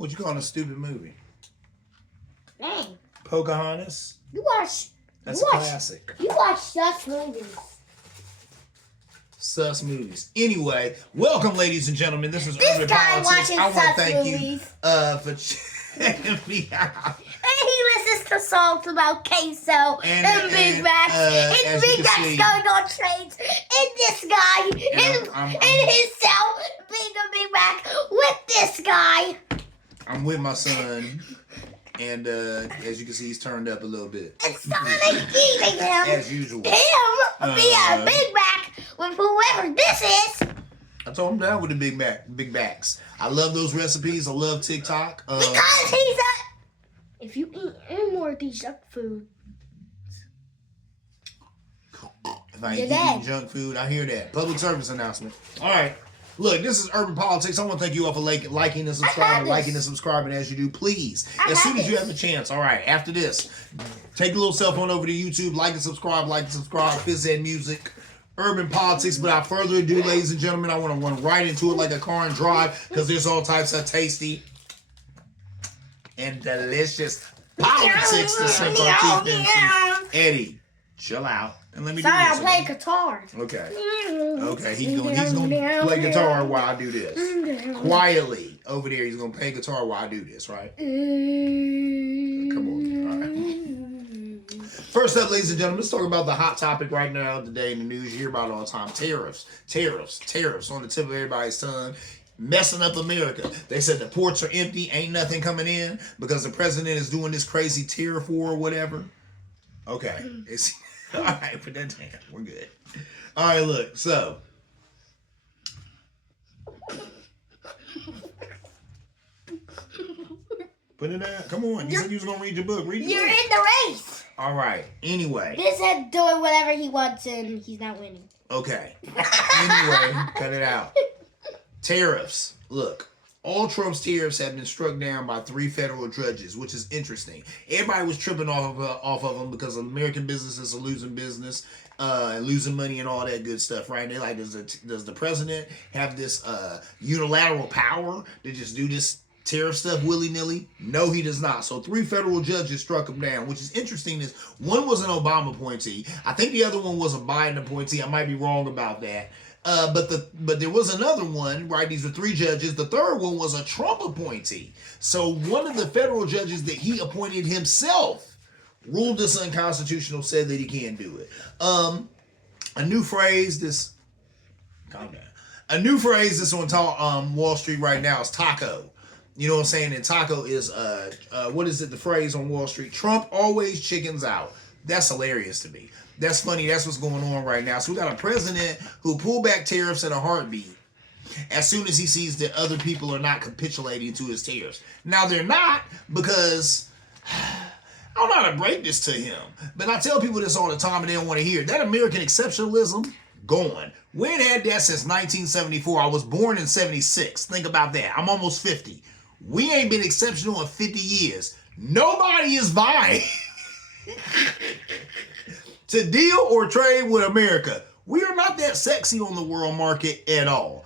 What you calling a stupid movie? Dang. Pocahontas? That's a classic. You watch such movies. Sus movies. Anyway, welcome, ladies and gentlemen. This is This Urban guy Politics. watches I want such to thank movies. you for checking me out. And he listens to songs about queso and Big Macs. as And you Big can Mac's see- going on trains. And this guy in his cell being a Big Mac with this guy. I'm with my son, and as you can see, he's turned up a little bit. And Sonic eating him. As usual. Him being a Big Mac with whoever this is. I told him down with the Big Macs. I love those recipes. I love TikTok. Because he's a... If you eat any more of these junk food, if I ain't eating junk food, I hear that. Public service announcement. All right. Look, this is Urban Politics. I want to thank you all for liking and subscribing as you do. Please, as soon as you have a chance. All right, after this, take a little cell phone over to YouTube, like and subscribe, Fizz Ed Music, Urban Politics. Without further ado, ladies and gentlemen, I want to run right into it like a car and drive because there's all types of tasty and delicious politics to sink our teeth into. Eddie, chill out. And let me sorry, do this. I play guitar. Okay. Okay, he's gonna play guitar while I do this. Quietly over there, he's gonna play guitar while I do this, right? Come on, all right. First up, ladies and gentlemen, let's talk about the hot topic right now today in the news. You hear about it all the time: tariffs on the tip of everybody's tongue. Messing up America. They said the ports are empty, ain't nothing coming in because the president is doing this crazy tariff war or whatever. Okay, all right, put that down. We're good. All right, look, so. Put it down. Come on. You said you was going to read your book. Read your You're book. in the race. All right. Anyway. This head doing whatever he wants and he's not winning. Okay. Anyway, cut it out. Tariffs. Look. All Trump's tariffs have been struck down by 3 federal judges, which is interesting. Everybody was tripping off of them because American businesses are losing business, losing money and all that good stuff, right? They're like, does the president have this unilateral power to just do this tariff stuff willy-nilly? No, he does not. So 3 federal judges struck him down, which is interesting. Is one was an Obama appointee. I think the other one was a Biden appointee. I might be wrong about that. But there was another one, right? These are 3 judges. The third one was a Trump appointee. So one of the federal judges that he appointed himself ruled this unconstitutional, said that he can't do it. A new phrase, calm down. A new phrase that's on Wall Street right now is taco. You know what I'm saying? And taco is, what is it, the phrase on Wall Street? Trump always chickens out. That's hilarious to me. That's funny. That's what's going on right now. So we got a president who pulled back tariffs in a heartbeat as soon as he sees that other people are not capitulating to his tariffs. Now they're not, because I don't know how to break this to him, but I tell people this all the time and they don't want to hear it. That American exceptionalism, gone. We ain't had that since 1974. I was born in 76. Think about that. I'm almost 50. We ain't been exceptional in 50 years. Nobody is vying to deal or trade with America. We are not that sexy on the world market at all.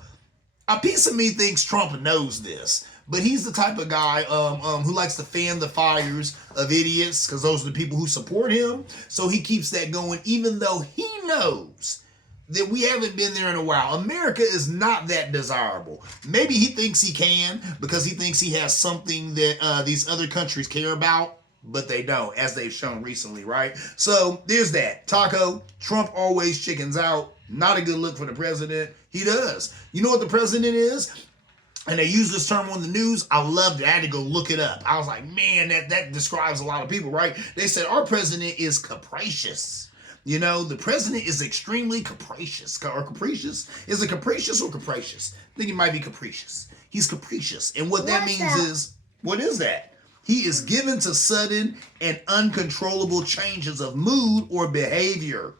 A piece of me thinks Trump knows this, but he's the type of guy who likes to fan the fires of idiots, because those are the people who support him. So he keeps that going, even though he knows that we haven't been there in a while. America is not that desirable. Maybe he thinks he can because he thinks he has something that these other countries care about, but they don't, as they've shown recently, right? So there's that. Taco, Trump always chickens out. Not a good look for the president. He does. You know what the president is? And they use this term on the news. I loved it. I had to go look it up. I was like, man, that describes a lot of people, right? They said our president is capricious. You know, the president is extremely capricious. Or capricious? Is it capricious or capricious? I think it might be capricious. He's capricious. And what that means is, what is that? He is given to sudden and uncontrollable changes of mood or behavior.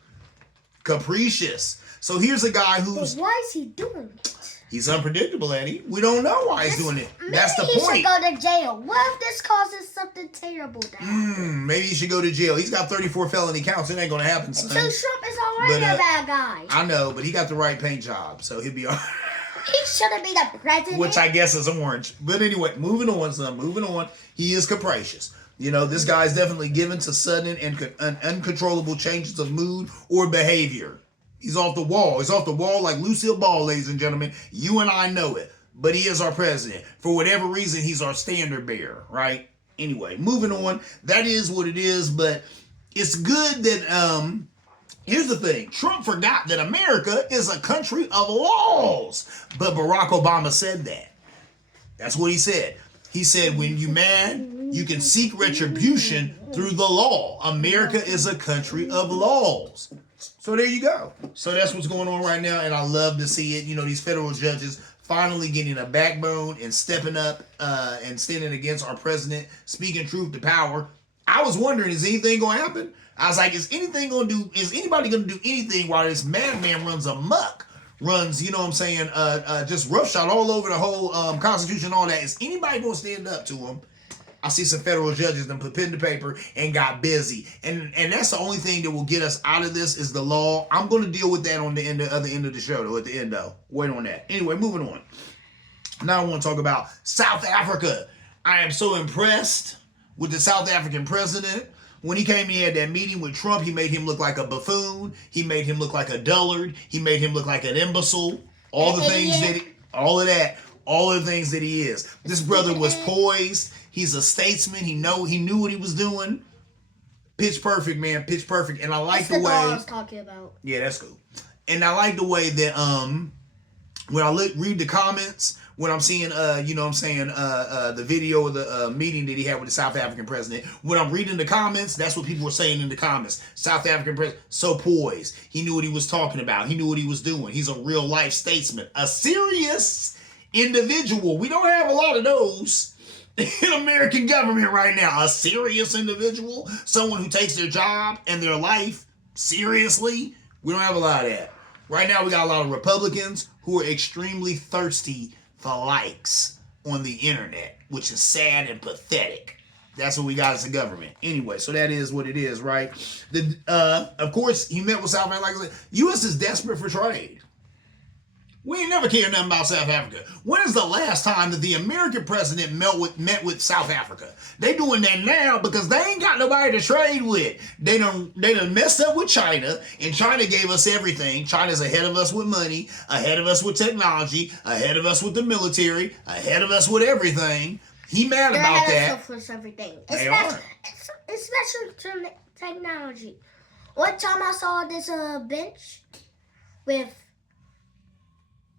Capricious. So here's a guy who's... But why is he doing it? He's unpredictable, Eddie. We don't know why he's doing it. That's the point. Maybe he should go to jail. What if this causes something terrible to happen? Maybe he should go to jail. He's got 34 felony counts. It ain't going to happen. So Trump is already a bad guy. I know, but he got the right paint job, so he'll be all right. He shouldn't be the president. Which I guess is orange. But anyway, moving on, son. Moving on. He is capricious. You know, this guy's definitely given to sudden and uncontrollable changes of mood or behavior. He's off the wall. He's off the wall like Lucille Ball, ladies and gentlemen. You and I know it. But he is our president. For whatever reason, he's our standard bearer, right? Anyway, moving on. That is what it is. But it's good that, here's the thing. Trump forgot that America is a country of laws. But Barack Obama said that. That's what he said. He said, when you mad, you can seek retribution through the law. America is a country of laws. So there you go. So that's what's going on right now, and I love to see it. You know, these federal judges finally getting a backbone and stepping up and standing against our president, speaking truth to power. I was wondering, is anything going to happen? I was like, is anybody going to do anything while this madman runs amok? Runs, you know what I'm saying, just roughshod all over the whole Constitution and all that. Is anybody going to stand up to him? I see some federal judges that put pen to paper and got busy. And that's the only thing that will get us out of this is the law. I'm going to deal with that on the end of the show, though, at the end, though. Wait on that. Anyway, moving on. Now I want to talk about South Africa. I am so impressed with the South African president. When he came, he had that meeting with Trump. He made him look like a buffoon. He made him look like a dullard. He made him look like an imbecile. All the things that he is. This brother was poised. He's a statesman. He knew what he was doing. Pitch perfect, man. Pitch perfect. And I like the way I was talking about. Yeah, that's cool. And I like the way that when I read the comments, when I'm seeing the video of the meeting that he had with the South African president, when I'm reading the comments, that's what people were saying in the comments. South African president, so poised. He knew what he was talking about. He knew what he was doing. He's a real life statesman, a serious individual. We don't have a lot of those in American government right now. A serious individual, someone who takes their job and their life seriously. We don't have a lot of that. Right now we got a lot of Republicans who are extremely thirsty for likes on the internet, which is sad and pathetic. That's what we got as a government. Anyway, so that is what it is, right? Of course, he met with South Africa. Like I said, U.S. is desperate for trade. We ain't never cared nothing about South Africa. When is the last time that the American president met with South Africa? They doing that now because they ain't got nobody to trade with. They done messed up with China, and China gave us everything. China's ahead of us with money, ahead of us with technology, ahead of us with the military, ahead of us with everything. He mad about that. With everything. They are. Especially technology. One time I saw this bench with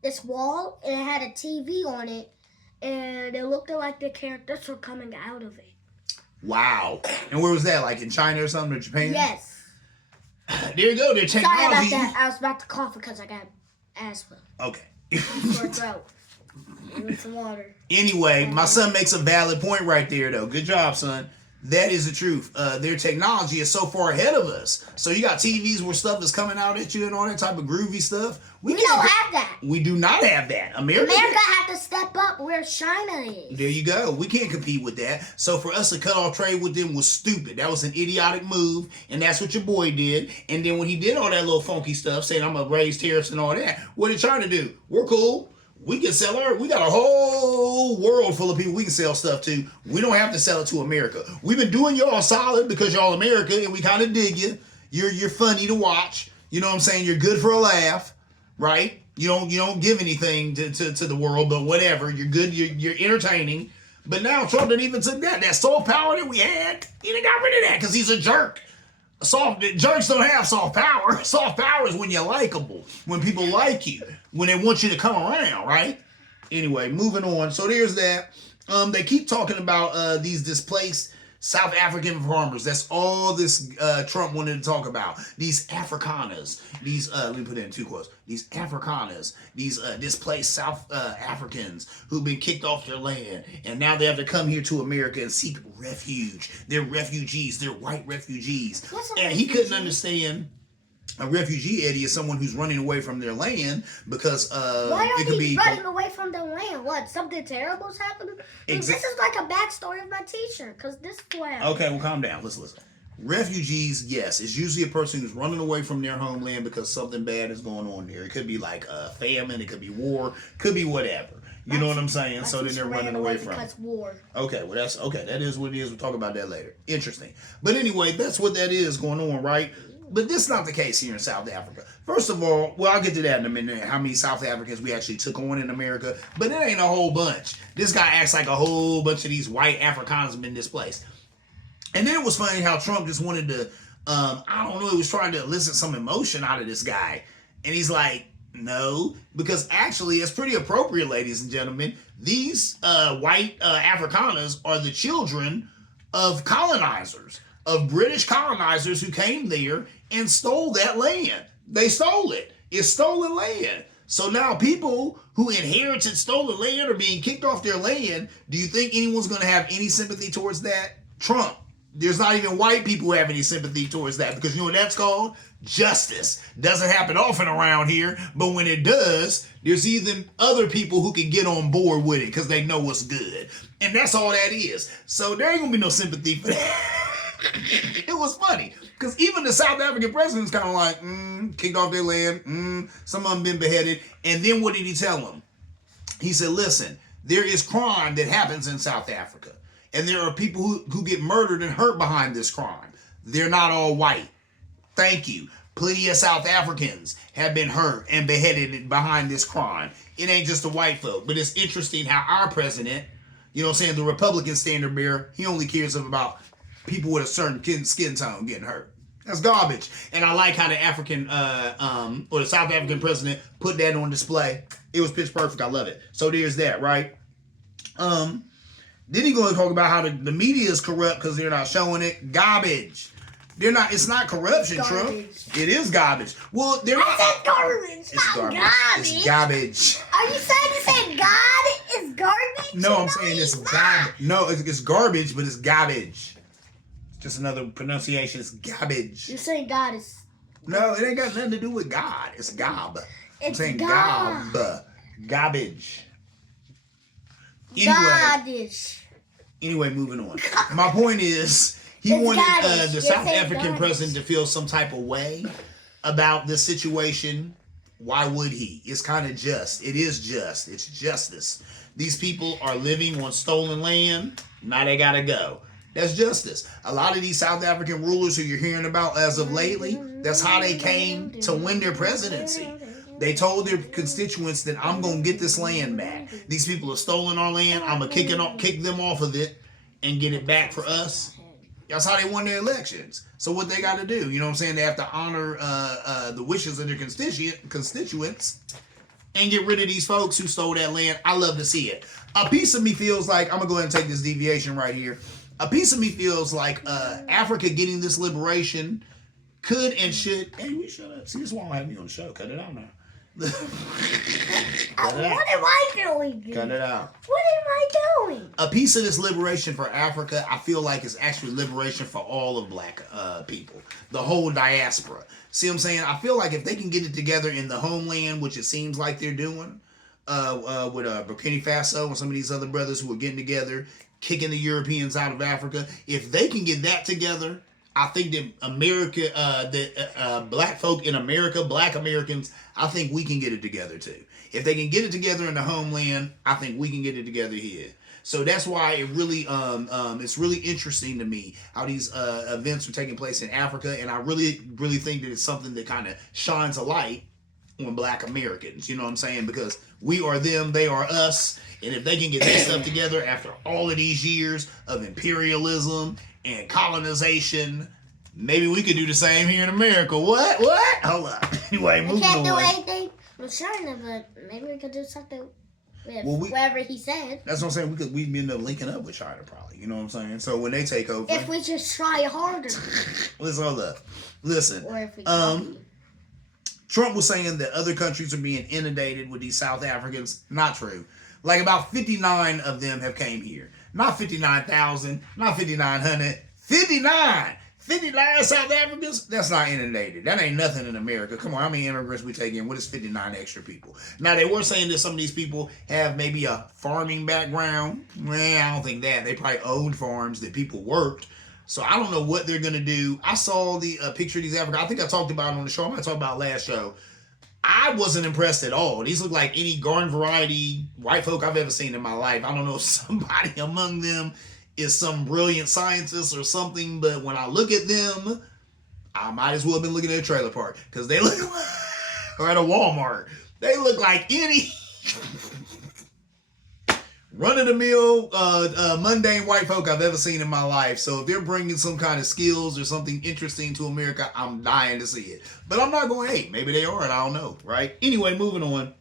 this wall, and it had a TV on it, and it looked like the characters were coming out of it. Wow. And where was that? Like in China or something, or Japan? Yes. There you go. Their technology. Sorry about that. I was about to cough because I got asthma. Okay. Sore throat. Need some water. Anyway, my son makes a valid point right there, though. Good job, son. That is the truth. Their technology is so far ahead of us. So you got TVs where stuff is coming out at you and all that type of groovy stuff. We don't have that. We do not have that. America had to step up where China is. There you go. We can't compete with that. So for us to cut off trade with them was stupid. That was an idiotic move, and that's what your boy did. And then when he did all that little funky stuff, saying I'm going to raise tariffs and all that, what did China do? We're cool. We can sell we got a whole world full of people we can sell stuff to. We don't have to sell it to America. We've been doing y'all solid because y'all America and we kind of dig you. You're funny to watch. You know what I'm saying? You're good for a laugh, right? You don't give anything to the world, but whatever. You're good. You're entertaining. But now Trump didn't even took that soft power that we had. He done got rid of that because he's a jerk. Jerks don't have soft power. Soft power is when you're likable, when people like you, when they want you to come around, right? Anyway, moving on. So there's that. They keep talking about these displaced South African farmers. That's all this Trump wanted to talk about. These Afrikaners. These, let me put it in two quotes. These Afrikaners. These displaced South Africans who've been kicked off their land. And now they have to come here to America and seek refuge. They're refugees. They're white refugees. And he couldn't understand. A refugee, Eddie, is someone who's running away from their land because why are it could be running away from their land? What? Something terrible is happening? This is like a backstory of my teacher, because this is what happened. Okay, well, calm down. Let's listen. Refugees, yes, it's usually a person who's running away from their homeland because something bad is going on there. It could be like a famine, it could be war, could be whatever. You know what I'm saying? So then they're running away from it. War. Okay, well that's okay. That is what it is. We'll talk about that later. Interesting. But anyway, that's what that is going on, right? But this is not the case here in South Africa. First of all, well, I'll get to that in a minute. How many South Africans we actually took on in America? But it ain't a whole bunch. This guy acts like a whole bunch of these white Afrikaners have been displaced. And then it was funny how Trump just wanted to, I don't know, he was trying to elicit some emotion out of this guy. And he's like, no, because actually it's pretty appropriate, ladies and gentlemen. These white Afrikaners are the children of colonizers, of British colonizers who came there and stole that land. They stole it. It's stolen land. So now people who inherited stolen land are being kicked off their land. Do you think anyone's going to have any sympathy towards that? Trump. There's not even white people who have any sympathy towards that, because you know what that's called? Justice. Doesn't happen often around here, but when it does, there's even other people who can get on board with it because they know what's good. And that's all that is. So there ain't going to be no sympathy for that. It was funny because even the South African president's kind of like, kicked off their land, some of them been beheaded. And then what did he tell them? He said, listen, there is crime that happens in South Africa. And there are people who get murdered and hurt behind this crime. They're not all white. Thank you. Plenty of South Africans have been hurt and beheaded behind this crime. It ain't just the white folk. But it's interesting how our president, you know what I'm saying, the Republican standard bearer, he only cares about people with a certain skin tone getting hurt. That's garbage. And I like how the African, or the South African president put that on display. It was pitch perfect. I love it. So there's that, right? Then he going to talk about how the media is corrupt because they're not showing it. Garbage. They're not. It's not corruption, Trump. It is garbage. Well, they're not. I said garbage. It's not garbage. It's garbage. Are you saying to say God is garbage? No, I'm saying it's garbage. No, it's garbage, but it's garbage. It's just another pronunciation. It's garbage. You're saying God is. No, it ain't got nothing to do with God. It's gob. I'm saying gob. Garbage. Anyway, moving on. My point is, he wanted the South African president to feel some type of way about this situation. Why would he? It's kind of just. It is just. It's justice. These people are living on stolen land. Now they gotta go. That's justice. A lot of these South African rulers who you're hearing about as of lately, that's how they came to win their presidency. They told their constituents that I'm going to get this land back. These people have stolen our land. I'm going to kick them off of it and get it back for us. That's how they won their elections. So what they got to do, you know what I'm saying? They have to honor the wishes of their constituents and get rid of these folks who stole that land. I love to see it. A piece of me feels like, I'm going to go ahead and take this deviation right here. A piece of me feels like Africa getting this liberation could and should. Hey, we shut up. See, this won't have me on the show. Cut it out now. What am I doing? Cut it out. What am I doing? A piece of this liberation for Africa, I feel like, is actually liberation for all of black people. The whole diaspora. See what I'm saying? I feel like if they can get it together in the homeland, which it seems like they're doing, with Burkina Faso and some of these other brothers who are getting together, kicking the Europeans out of Africa, if they can get that together, I think that America, black folk in America, black Americans, I think we can get it together too. If they can get it together in the homeland, I think we can get it together here. So that's why it really, it's really interesting to me how these events are taking place in Africa, and I really, really think that it's something that kind of shines a light on black Americans. You know what I'm saying? Because we are them, they are us, and if they can get this stuff together after all of these years of imperialism and colonization, maybe we could do the same here in America. What? Hold up. Anyway, moving on. We can't do anything with China, but maybe we could do something with whatever he said. That's what I'm saying. We'd end up linking up with China probably. You know what I'm saying? So when they take over, if we just try harder. Let's hold up. Listen. Or if we Trump was saying that other countries are being inundated with these South Africans. Not true. Like about 59 of them have came here. Not 59,000, not 5,900, 59. 59 South Africans? That's not inundated. That ain't nothing in America. Come on, how many immigrants we take in? What is 59 extra people? Now, they were saying that some of these people have maybe a farming background. Well, I don't think that. They probably owned farms that people worked. So I don't know what they're gonna do. I saw the picture of these Africans. I think I talked about it on the show. I might talk about it last show. I wasn't impressed at all. These look like any garden variety white folk I've ever seen in my life. I don't know if somebody among them is some brilliant scientist or something, but when I look at them, I might as well have been looking at a trailer park because they look like, or at a Walmart. They look like any run-of-the-mill, mundane white folk I've ever seen in my life. So if they're bringing some kind of skills or something interesting to America, I'm dying to see it. But I'm not going, hey, maybe they are, and I don't know, right? Anyway, moving on.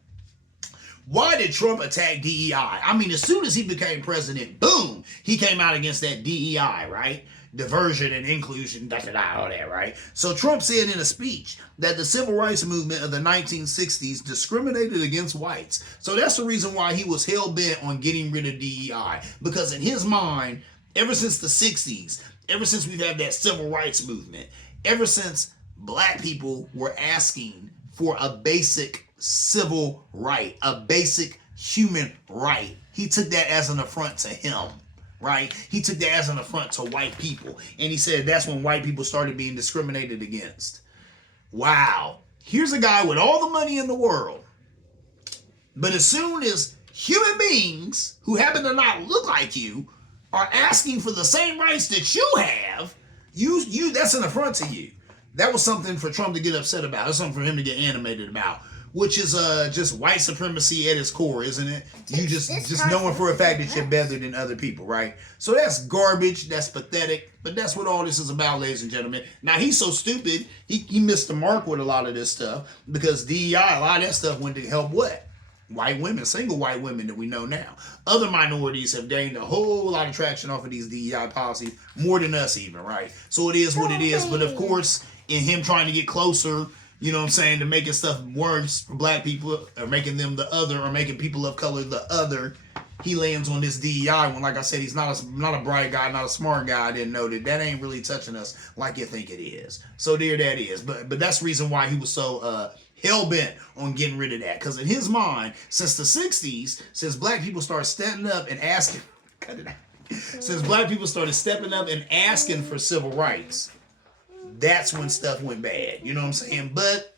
Why did Trump attack DEI? I mean, as soon as he became president, boom, he came out against that DEI, right? Diversion and inclusion, all that, right? So Trump said in a speech that the civil rights movement of the 1960s discriminated against whites. So that's the reason why he was hell-bent on getting rid of DEI. Because in his mind, ever since the 60s, ever since we've had that civil rights movement, ever since black people were asking for a basic civil right, a basic human right, he took that as an affront to him. Right? He took that as an affront to white people. And he said that's when white people started being discriminated against. Wow. Here's a guy with all the money in the world. But as soon as human beings who happen to not look like you are asking for the same rights that you have, you that's an affront to you. That was something for Trump to get upset about. It's something for him to get animated about. Which is just white supremacy at its core, isn't it? You just knowing for a fact that you're better than other people, right? So that's garbage, that's pathetic, but that's what all this is about, ladies and gentlemen. Now, he's so stupid, he missed the mark with a lot of this stuff because DEI, a lot of that stuff went to help what? White women, single white women that we know now. Other minorities have gained a whole lot of traction off of these DEI policies, more than us even, right? So it is what it is, but of course, in him trying to get closer, you know what I'm saying, to making stuff worse for black people or making them the other or making people of color the other, he lands on this DEI when, like I said, he's not a bright guy, not a smart guy. I didn't know that ain't really touching us like you think it is. So there that is. But that's the reason why he was so hell-bent on getting rid of that. Because in his mind, since the 60s, since black people started stepping up and asking, cut it out. Since black people started stepping up and asking for civil rights, that's when stuff went bad. You know what I'm saying? But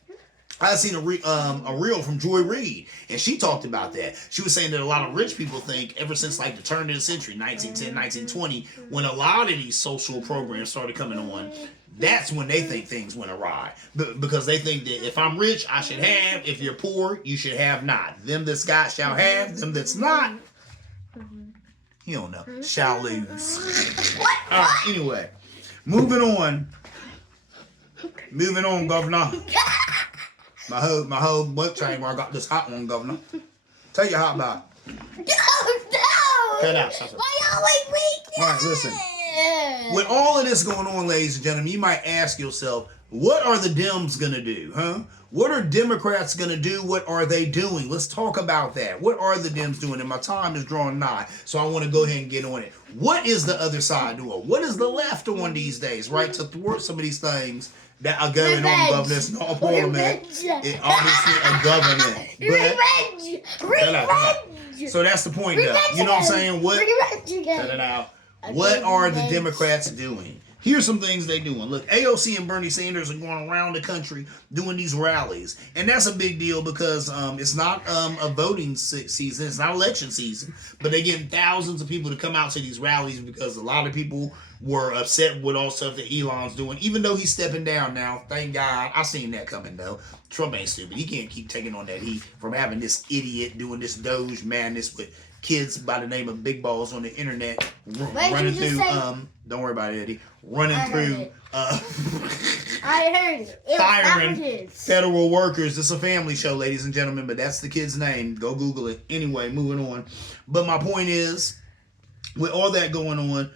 I seen a reel from Joy Reid, and she talked about that. She was saying that a lot of rich people think ever since like the turn of the century, 1910, 1920, when a lot of these social programs started coming on, that's when they think things went awry. Because they think that if I'm rich, I should have. If you're poor, you should have not. Them that's got shall have. Them that's not, you don't know, shall lose. All right, anyway, moving on. Moving on, Governor. My whole butt chamber, I got this hot one, Governor. Tell you how about it. No! Cut out. Why always weak? All right, listen. With all of this going on, ladies and gentlemen, you might ask yourself, what are the Dems going to do, huh? What are Democrats going to do? What are they doing? Let's talk about that. What are the Dems doing? And my time is drawing nigh, so I want to go ahead and get on it. What is the other side doing? What is the left doing these days, right? To thwart some of these things that are going on, Governor. It's not a parliament. It's obviously a government. Revenge! So that's the point, though. You know what I'm saying? What? Cut it out. What are the Democrats doing? Here's some things they're doing. Look, AOC and Bernie Sanders are going around the country doing these rallies. And that's a big deal because it's not a voting season. It's not election season. But they're getting thousands of people to come out to these rallies because a lot of people were upset with all stuff that Elon's doing. Even though he's stepping down now, thank God. I seen that coming, though. Trump ain't stupid. He can't keep taking on that heat from having this idiot doing this Doge madness with kids by the name of Big Balls on the internet running through don't worry about it, Eddie. Running through I heard it. Firing federal workers. It's a family show, ladies and gentlemen, but that's the kid's name. Go Google it. Anyway, moving on. But my point is, with all that going on,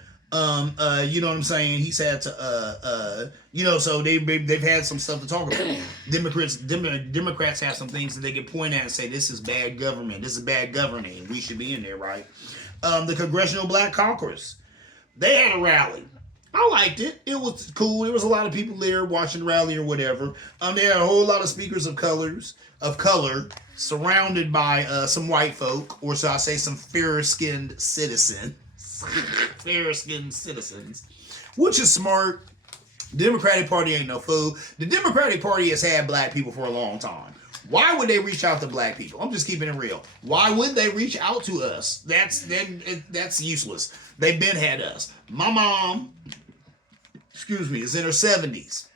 you know what I'm saying? He's had to, so they've had some stuff to talk about. Democrats have some things that they can point at and say, this is bad government. This is bad governing. We should be in there, right? The Congressional Black Caucus, they had a rally. I liked it. It was cool. There was a lot of people there watching the rally or whatever. They had a whole lot of speakers of color, surrounded by some white folk, or should I say some fairer-skinned citizens. fair-skinned citizens, which is smart. Democratic Party ain't no fool. The Democratic Party has had black people for a long time. Why would they reach out to black people? I'm just keeping it real. Why would they reach out to us? That's useless. They've been had us. My mom, is in her 70s.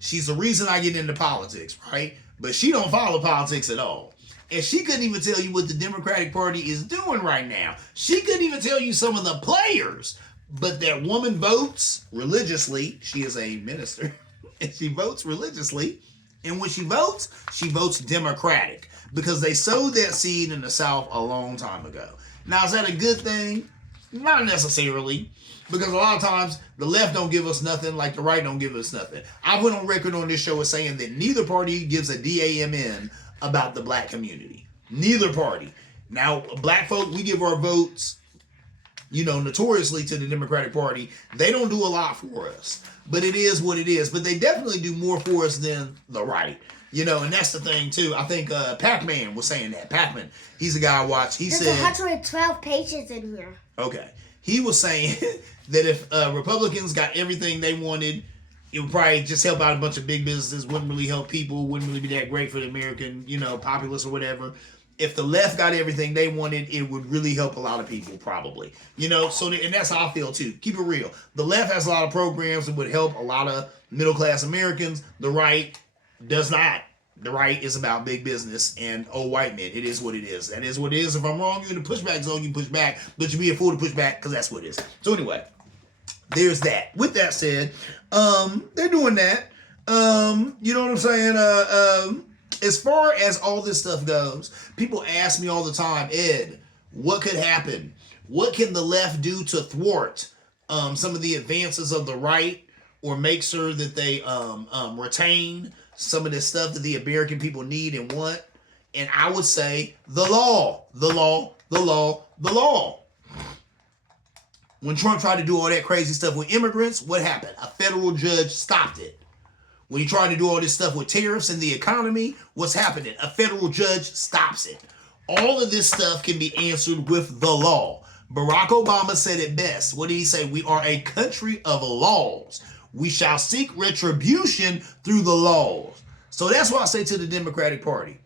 She's the reason I get into politics, right? But she don't follow politics at all. And she couldn't even tell you what the Democratic Party is doing right now. She couldn't even tell you some of the players. But that woman votes religiously. She is a minister. And she votes religiously. And when she votes Democratic. Because they sowed that seed in the South a long time ago. Now, is that a good thing? Not necessarily. Because a lot of times, the left don't give us nothing like the right don't give us nothing. I went on record on this show as saying that neither party gives a damn about the black community. Neither party. Now, black folk, we give our votes, notoriously to the Democratic Party. They don't do a lot for us. But it is what it is. But they definitely do more for us than the right. And that's the thing, too. I think Pac-Man was saying that. Pac-Man, he's a guy I watch. He said... There's 112 pages in here. Okay. He was saying that if Republicans got everything they wanted, it would probably just help out a bunch of big businesses, wouldn't really help people, wouldn't really be that great for the American, populace or whatever. If the left got everything they wanted, it would really help a lot of people, probably. And that's how I feel, too. Keep it real. The left has a lot of programs that would help a lot of middle-class Americans. The right does not. The right is about big business and old white men. It is what it is. That is what it is. If I'm wrong, you're in the pushback zone, you can push back. But you be a fool to push back because that's what it is. So anyway, there's that. With that said, they're doing that. You know what I'm saying? As far as all this stuff goes, people ask me all the time, Ed, what could happen? What can the left do to thwart some of the advances of the right or make sure that they retain some of the stuff that the American people need and want? And I would say the law. When Trump tried to do all that crazy stuff with immigrants, what happened? A federal judge stopped it. When he tried to do all this stuff with tariffs and the economy, what's happening? A federal judge stops it. All of this stuff can be answered with the law. Barack Obama said it best. What did he say? We are a country of laws. We shall seek retribution through the laws. So that's why I say to the Democratic Party,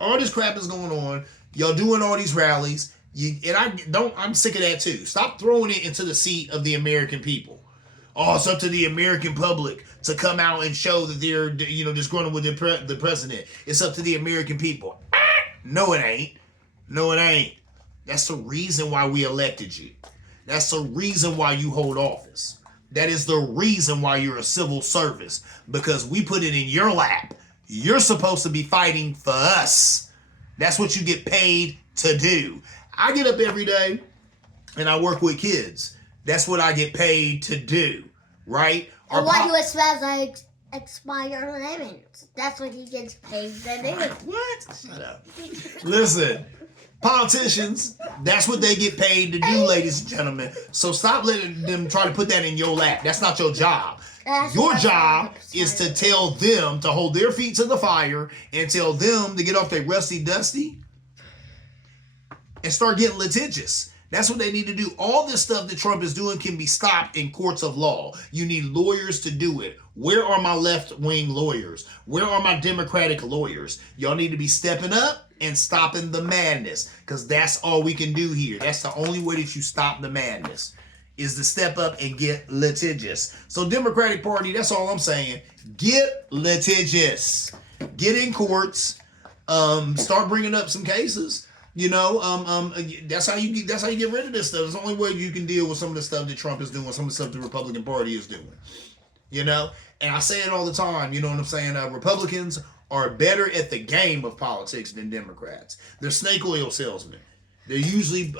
all this crap is going on. Y'all doing all these rallies. I'm sick of that too. Stop throwing it into the seat of the American people. Oh, it's up to the American public to come out and show that they're, disgruntled with the president. It's up to the American people. No, it ain't. No, it ain't. That's the reason why we elected you. That's the reason why you hold office. That is the reason why you're a civil service. Because we put it in your lap. You're supposed to be fighting for us. That's what you get paid to do. I get up every day and I work with kids. That's what I get paid to do, right? Why do it smell like expired lemons? That's what he gets paid to do. What? Shut up. Listen, politicians, that's what they get paid to do, ladies and gentlemen. So stop letting them try to put that in your lap. That's not your job. Your job is to tell them to hold their feet to the fire and tell them to get off their rusty dusty and start getting litigious. That's what they need to do. All this stuff that Trump is doing can be stopped in courts of law. You need lawyers to do it. Where are my left-wing lawyers? Where are my Democratic lawyers? Y'all need to be stepping up and stopping the madness, because that's all we can do here. That's the only way that you stop the madness, is to step up and get litigious. So Democratic Party, that's all I'm saying. Get litigious. Get in courts. Start bringing up some cases. That's how you get rid of this stuff. It's the only way you can deal with some of the stuff that Trump is doing, some of the stuff the Republican Party is doing. And I say it all the time. You know what I'm saying? Republicans are better at the game of politics than Democrats. They're snake oil salesmen. They're usually,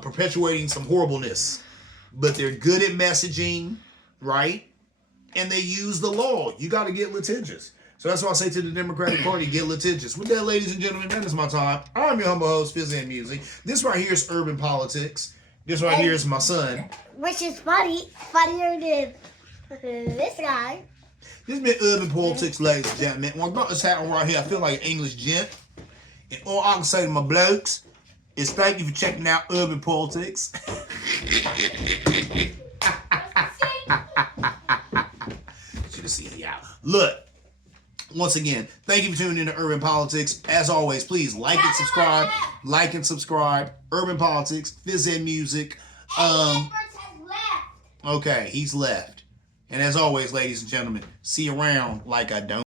perpetuating some horribleness, but they're good at messaging, right? And they use the law. You got to get litigious. So that's why I say to the Democratic Party, get litigious. With that, ladies and gentlemen, that is my time. I'm your humble host, Fizz and Music. This right here is Urban Politics. This right here is my son. Which is funnier than this guy. This has been Urban Politics, ladies and gentlemen. When I got this hat on right here, I feel like an English gent. And all I can say to my blokes is thank you for checking out Urban Politics. Should have seen you out. Look, once again, thank you for tuning in to Urban Politics. As always, please like and subscribe. Like and subscribe. Urban Politics, Phys Ed Music. Okay, he's left. And as always, ladies and gentlemen, see you around like I don't.